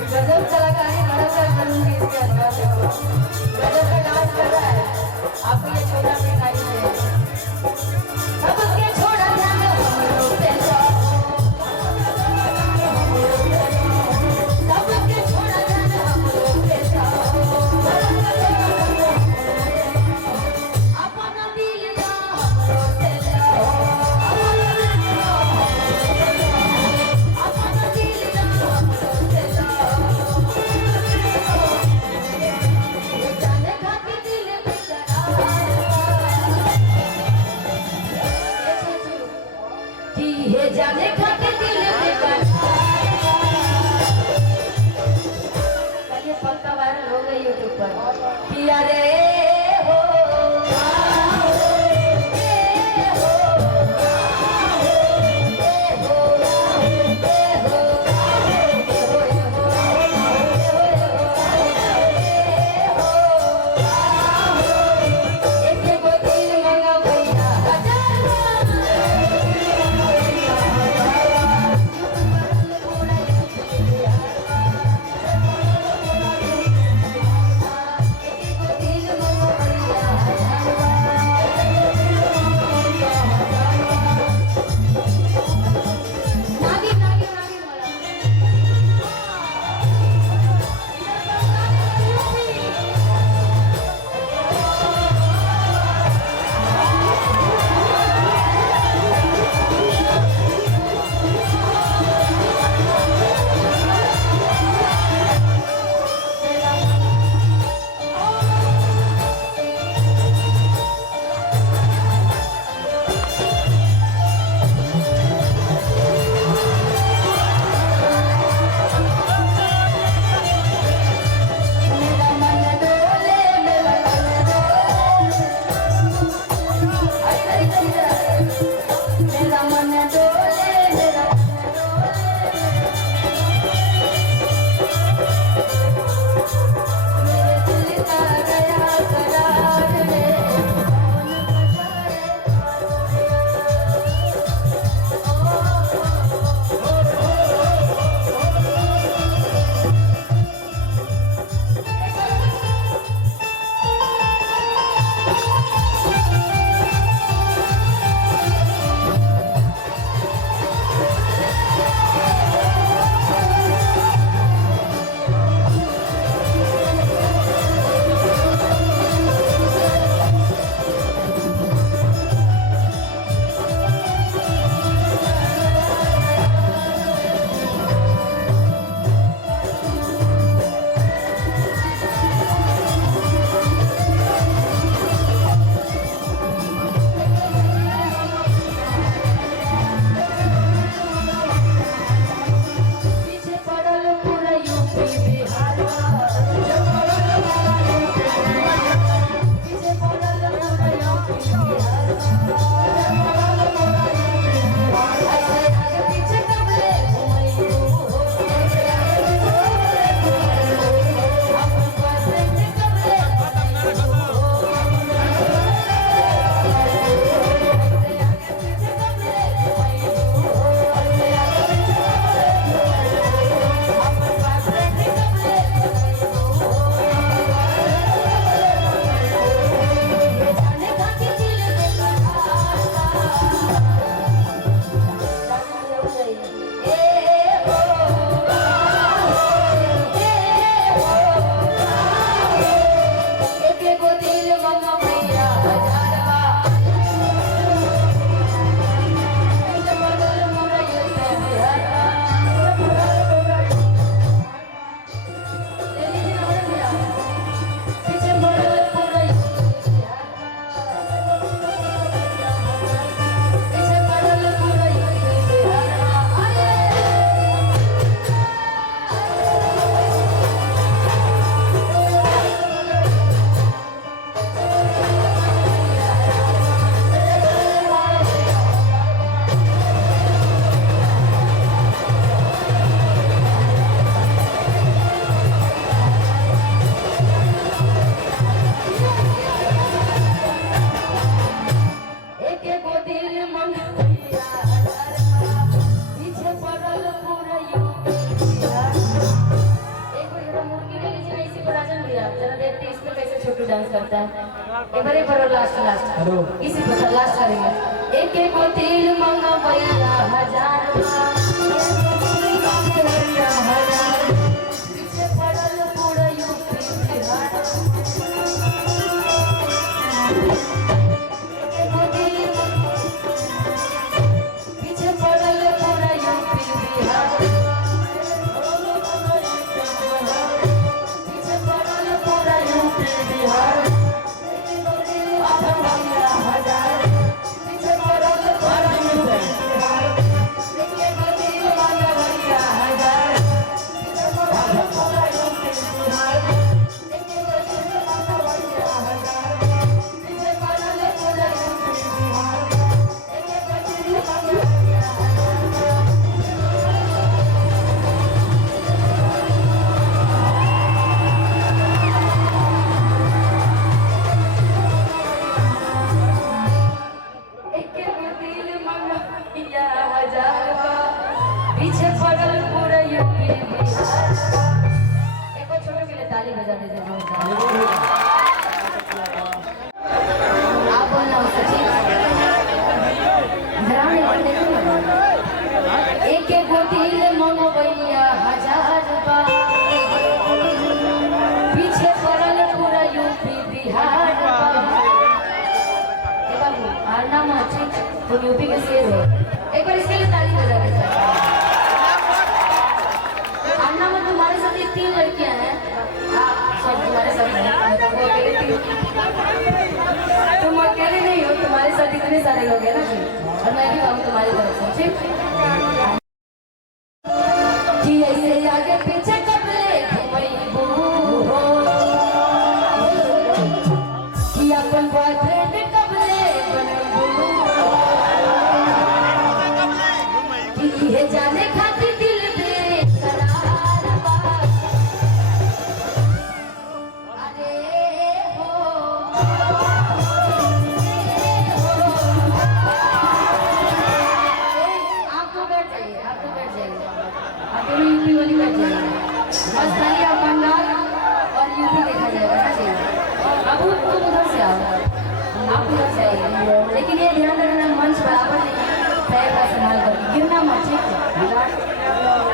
गजब कलाकारी नमस्कार करूंगी इसके अंदर गजब का डांस कर रहा है आपको ये छोटा दिखाई दे सबके छोड़ा ध्यान हम लोग पे सबके छोड़ा ध्यान हम लोग पे अपना दिल ना हम लोग पे अपना दिल ना हम लोग पे जाने खाती दिल बेकरार कि ये जाने खाती दिल बेकरार ये पक्का वायरल हो गई यूट्यूब पर कि अरे हो दिल पता है एक बार लास्ट इसी प्रकार लास्ट करेंगे एक एक को तिल मंगा भैया हजार पीछे पड़ल पूरा यूपी बिहार पीछे पड़ल पूरा यूपी बिहार पीछे पड़ल पूरा यूपी बिहार पीछे पड़ल पूरा यूपी बिहार एक और छोटों के लिए ताली बजा दीजिए आप बोलना उससे ठीक घराने वाले देखो एक एक गोतिल मंगो भैया हजार पीछे पड़ल पूरा यूपी बिहार बाबू हारना मत ठीक तुम यूपी के शेर हो एक बार इसके लिए ताली बजा दीजिए तुम्हारे साथ ये 3 लड़कियां हैं सब तुम्हारे साथ तुम अकेले नहीं हो तुम्हारे साथ इतने सारे लोग हैं ना जी और मैं भी कहूँ तुम्हारी तरफ से ठीक जी ऐसे आगे पीछे कब ले घुमैबू कि अपन बॉयफ्रेंड कब ले बनैबू कि ये जाने खातिर दिल यूपी वाली बैठ जाएगी बस खाली आप बंगाल और यूपी देखा जाएगा ना जी अब तुम उधर से आओ आप उधर से आइए लेकिन ये ध्यान रखना मंच बराबर नहीं पैर का संभाल कर गिरना मत ठीक है